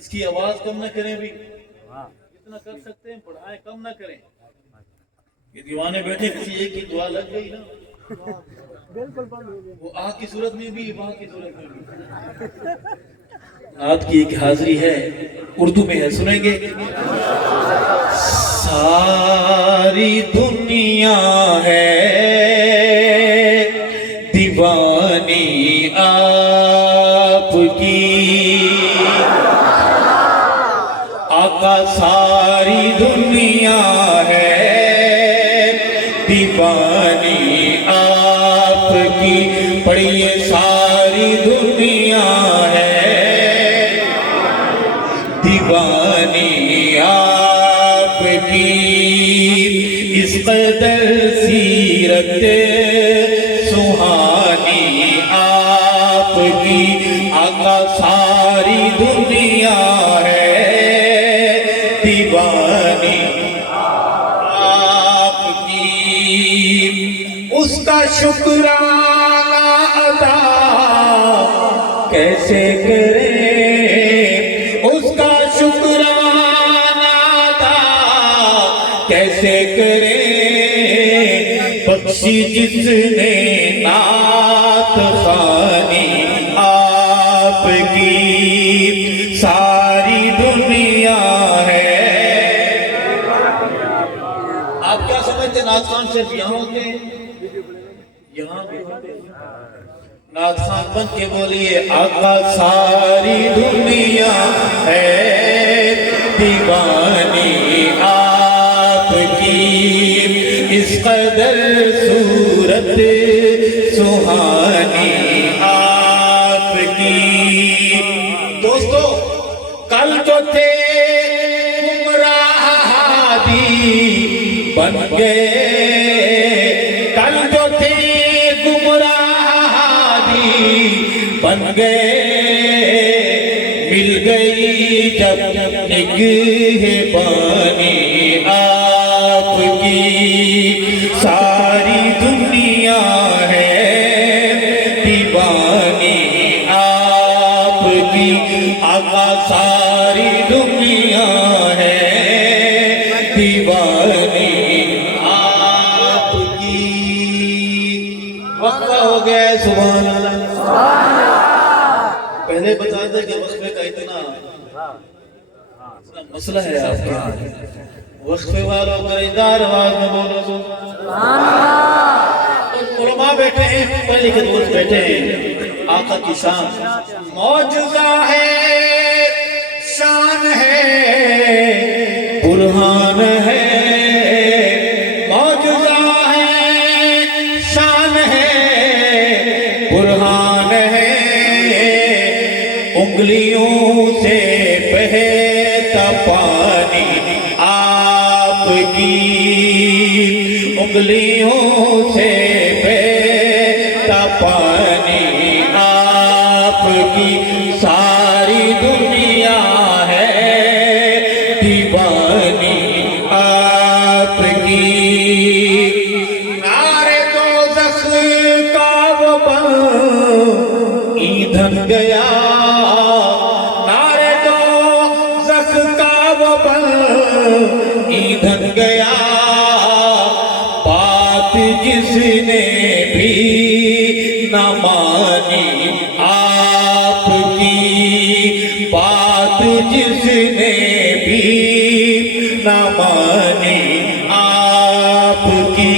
اس کی آواز کم نہ کریں بھی، جتنا کر سکتے ہیں پڑھائیں، کم نہ کریں. یہ دیوانے بیٹھے کسی ایک کی دعا لگ گئی نا، وہ آ کی صورت میں بھی وہاں کی صورت میں بھی. نعت کی ایک حاضری ہے، اردو میں ہے، سنیں گے. ساری دنیا ہے دیوانی آپ کی، آقا ساری دنیا ہے دیوانی آپ کی. پڑھیے ساری دنیا ہے دیوانی آپ کی، اس قدر سیرت سہانی آپ کی. آقا ساری دنیا ہے دیوانی آپ کی. اس کا شکرانہ ادا کیسے کریں، اس کا شکرانہ ادا کیسے کریں، بخشی جس نے نعت خوانی آپ کی. ساری دنیا ہے. آپ کیا سمجھتے ہیں نعت خوان صرف یہاں ہوتے ہیں؟ یہاں بھی ہوتے ہیں. نعت خوان بن کے بولیے آقا ساری دنیا ہے دیوانی آپ کی، اس قدر صورت سہانی آپ کی. دوستو کل تو تھے گمراہ ہادی بن گئے، کل جو تھے گمراہ ہادی بن گئے، مل گئی جب نگہبانی آپ کی. ساری دنیا ہے دیوانی آپ کی. آقا ساری دنیا ہے دیوانی آپ کی. وقفہ ہو گیا ہے، سبحان اللہ. پہلے بتا دیں کہ وقفے کا اتنا مسئلہ ہے آپ کے. وقفے والوں کا ادار آواز میں بولو سبحان اللہ. علماء بیٹھے ہیں، پہلے کے دوست بیٹھے ہیں. آقا کی شان معجزہ ہے، شان ہے، برہان ہے. معجزہ ہے، شان ہے، برہان ہے. انگلیوں سے بہتا پانی آپ کی، انگلیوں سے بہتا پانی آپ کی. ساری دنیا ہے دیوانی آپ کی. نعرے دوزخ کا وہ بم ایندھن گیا، نعرے دوزخ کا وہ بم ایندھن گیا. بات جس نے بھی نہ مانی آپ کی، بات جس نے بھی نہ مانی آپ کی.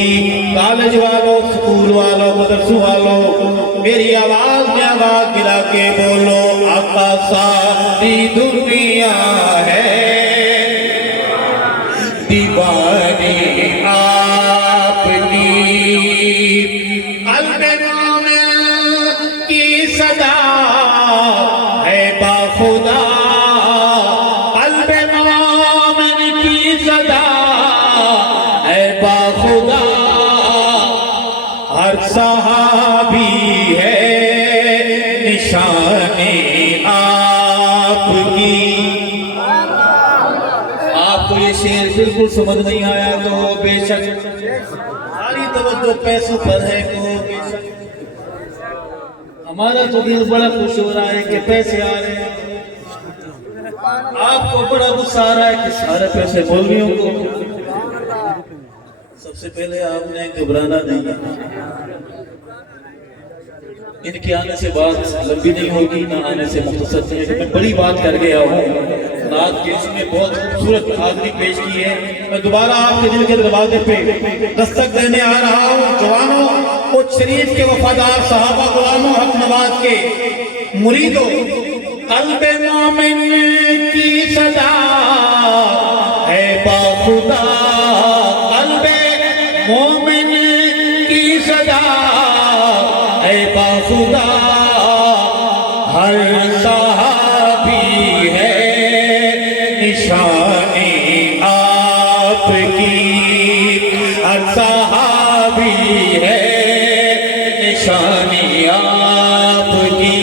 کالج والوں، سکول والوں، مدرسوں والوں، میری آواز میں آواز ملا کے بولو آقا ساری دنیا ہے دیوانی آپ کی. قلب مومن کی صدا ہے باخدا، قلب مومن کی صدا ہے باخدا. ہر صحابی ہے نشانی آپ کی. آپ کو یہ شعر بالکل سمجھ نہیں آیا تو بے شک ساری توجہ پیسوں پر ہے تو بے شک. ہمارا تو دل بڑا خوش ہو رہا ہے کہ پیسے آ رہے ہیں. آپ کو بڑا غصہ آ رہا ہے کہ سارے پیسے مولویوں کو. سب سے پہلے آپ نے گھبرانا نہیں ہے. ان کے آنے سے بات لمبی نہیں ہوگی، نہ آنے سے مختصر نہیں ہے. میں بڑی بات کر گیا ہوں. نعت کے اس میں بہت خوبصورت حاضری پیش کی ہے. میں دوبارہ آپ کے دل کے دروازے پہ دستک دینے آ رہا ہوں. جوانوں، کچھ شریف کے وفادار صحابہ، غلاموں، حق نواز کے مریدوں، قلب مومن کی صدا ہے باخدا، قلب مومن کی صدا ہے باخدا، ہر صحابی ہے نشانی آپ کی، ہر صحابی ہے نشانی آپ کی.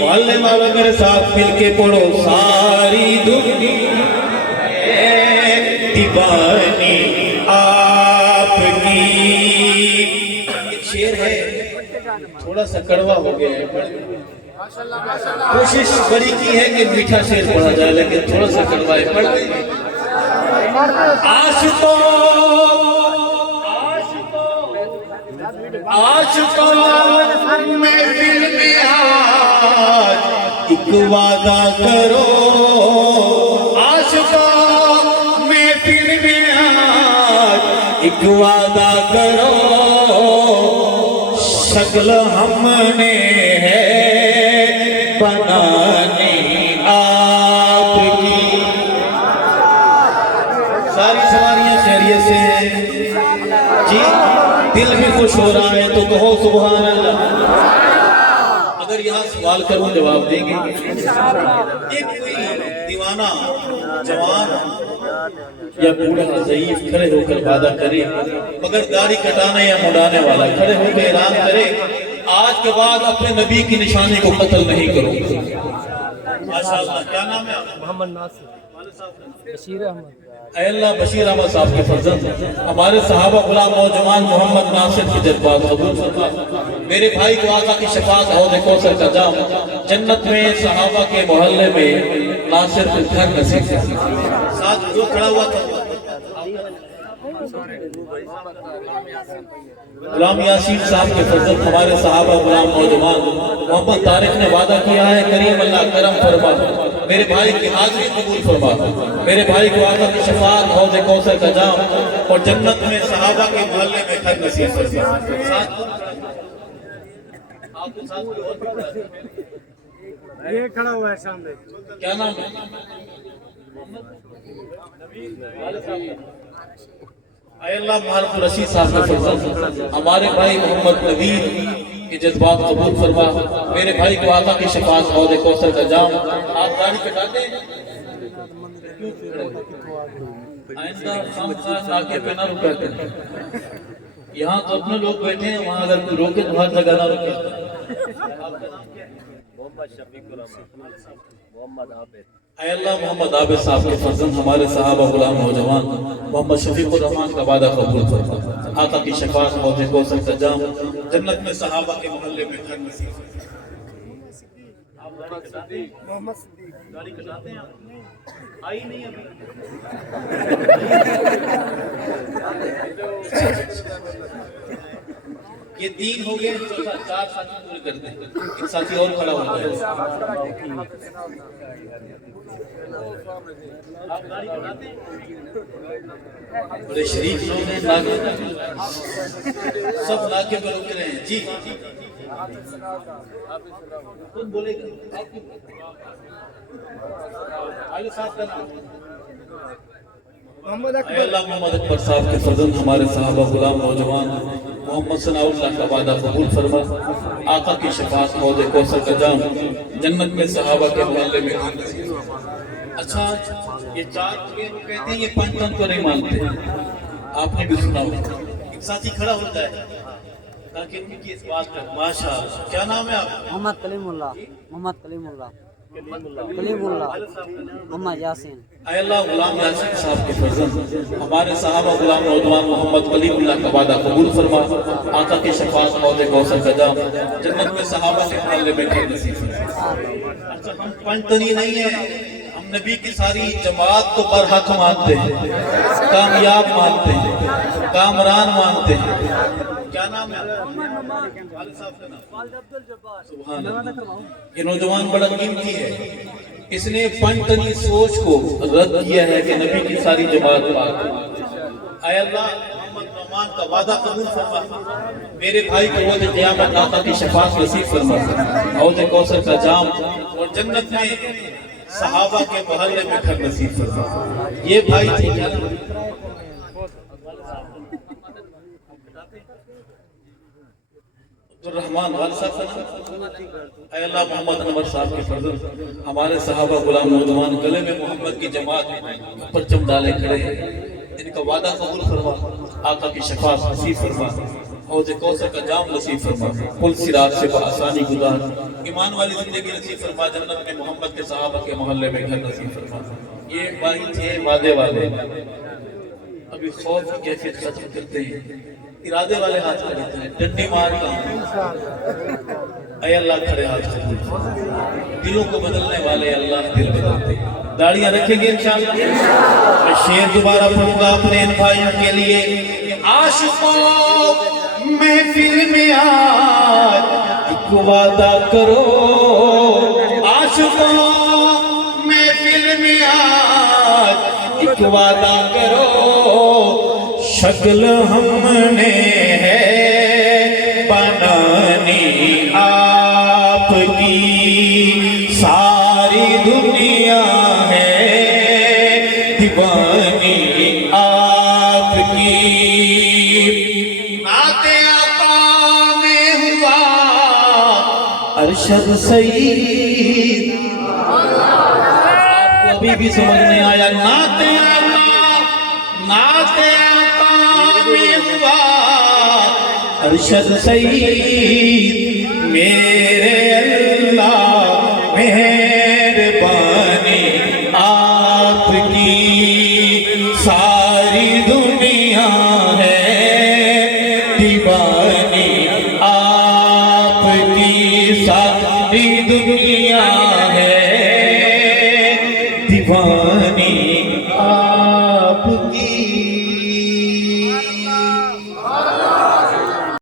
والے مالا میرے ساتھ مل کے پڑھو، ساری دنیا دیوانی آپ کی. ایک شعر ہے تھوڑا سا کڑوا ہو گیا ہے، کوشش بڑی کی ہے کہ میٹھا شعر پڑھا جائے لیکن تھوڑا سا کڑوا ہے. پڑھ دیں. عاشقوں محفل میں آج ایک وعدہ کرو، عاشقوں محفل میں آج ایک وعدہ کرو، شکل ہم نے ہے بنانی آپ کی. ساری سواریاں خیریت سے جی؟ دل بھی خوش ہو رہا ہے تو کہو سبحان اللہ. اگر یہاں سوال کروں جواب دیں گے؟ ایک کوئی دیوانہ جوان یا بوڑھا ضعیف کھڑے ہو کر وعدہ کرے، مگر داڑھی کٹانے یا مڈانے والا کھڑے ہو کے اعلان کرے آج کے بعد اپنے نبی کی نشانی کو قتل نہیں کروں. ماشاءاللہ. کیا نام ہے آپ؟ محمد ناصر بشیر احمد. اے اللہ بشیر احمد صاحب کے فرزند ہمارے صحابہ غلام نوجوان محمد ناصر کی جذبات قبول فرما. میرے بھائی کو آقا کی شفاعت حوض کوثر کا جام جنت میں صحابہ کے محلے میں ناصر کے گھر نصیب فرما. ساتھ جو کھڑا ہوا تھا غلام یاسین صاحب کے فرزند ہمارے صحابہ غلام نوجوان محمد طارق نے وعدہ کیا ہے کریم اللہ کرم فرما، میرے بھائی کی حاضری قبول فرما. میرے بھائی کو آقا کی شفاعت حوض کوثر کا جام اور جنت میں صحابہ کے محلے میں گھر نصیب فرما. یہ کھڑا ہوا ہے سامنے. کیا نام ہے؟ اے اللہ محمد رشید صاحب کے فرزند ہمارے بھائی محمد نویر کے جذبات قبول فرما. میرے بھائی کو آقا کی شفاعت حوض کوثر کا جام. آپ داڑھی کٹاتے ہیں؟ آئندہ خام خاص آگے پہ نہ رکا کریں. یہاں تو اپنے لوگ بیٹھے ہیں، وہاں اگر کوئی روکے تو ہر جگہ نہ رکے. اے اللہ محمد عابد صاحب کے فرزند ہمارے صحابہ غلام نوجوان محمد شفیق الرحمان کا وعدہ قبول فرما. آقا کی شفاعت حوض کوثر کا جام جنت میں صحابہ کے محلے میں گھر نصیب فرما. محمد صدیق. داڑھی کٹاتے ہیں آپ؟ آئی نہیں ابھی. یہ 3 ہو گئے، 4 ساتھی پورے کر دیں. ایک ساتھی اور کھڑا ہوتا ہے. آپ داڑھی کٹاتے ہیں؟ بڑے شریف لوگ ہیں، ناکے سب ناکے پر رک رہے ہیں. جی خود بولے گا. آئیے ساتھ کرنا. محمد اے اللہ محمد اکبر صاحب کے فرزند ہمارے صحابہ غلام نوجوان محمد ثناء اللہ کا وعدہ قبول فرما. آقا کی شفاعت حوض کوثر کا جام جنت میں صحابہ کے محلے میں گھر نصیب فرما. اچھا یہ 4 کہتے ہیں یہ 5 تن کو نہیں مانتے. آپ نے بھی سنا ہوگا. ایک ساتھی کھڑا ہوتا ہے تاکہ ان کی اس بات پر. ماشاءاللہ. کیا نام ہے آپ؟ محمد کلیم اللہ. محمد کلیم اللہ. کلیم اللہ. محمد یاسین. اے اللہ غلام یاسین صاحب کے فرزند ہمارے صحابہ غلام نوجوان محمد کلیم اللہ کا وعدہ قبول فرما. آقا کی شفاعت حوض کوثر کا جام جنت میں صحابہ کے محلے میں گھر نصیب فرما. اچھا ہم 5 تنی نہیں ہیں، نبی کی ساری جماعت کو برحق مانتے ہیں، کامیاب مانتے ہیں، کامران مانتے ہیں. کیا نام ہے والد صاحب کا نام؟ سبحان اللہ. یہ نوجوان بڑا قیمتی ہے. اس نے پنٹنی سوچ کو رد کیا ہے کہ نبی کی ساری جماعت پاک. اے اللہ محمد نعمان کا وعدہ قبول فرما، میرے بھائی کو روز قیامت آقا کی شفاعت نصیب فرما، حوض کوثر کا جام اور جنت میں صحابہ کے محلے میں گھر نصیب فرما. یہ بھائی تھے کیا نام؟ عبدالرحمن والد صاحب کا نام. اے اللہ محمد انور صاحب کے فرزند ہمارے صحابہ غلام نوجوان گلے میں محمد کی جماعت پرچم ڈالے کھڑے ہیں، ان کا وعدہ قبول فرما، آقا کی شفاعت نصیب فرما، حوض کوثر کا جام نصیب فرما، پل صراط سے بآسانی گزار، ایمان والی زندگی نصیب فرما، جنت میں محمد کے صحابہ کے محلے میں گھر نصیب فرما. یہ بھائی تھے وعدے والے. ابھی خوف کی کیفیت ختم کرتے ہیں، ارادے والے ہاتھ کھڑے ہیں، ڈنڈی مار کا. اے اللہ کھڑے ہاتھ قبول فرما، دلوں کو بدلنے والے اللہ دل بدلتے. داڑیاں رکھیں گے انشاءاللہ. میں شعر دوبارہ پڑھوں گا اپنے ان بھائیوں کے لیے. عاشقوں محفل میں آج ایک وعدہ کرو، عاشقوں محفل میں آج ایک وعدہ کرو، شکل ہم نے ہے بنانی آپ کی، ساری دنیا ہے دیوانی آپ کی. نعت آقا میں ہوا ارشد سعید. آپ کو ابھی بھی سمجھ نہیں آیا. نعت آقا میں ہوا ارشد سعید، میرے اللہ مہربانی آپ کی.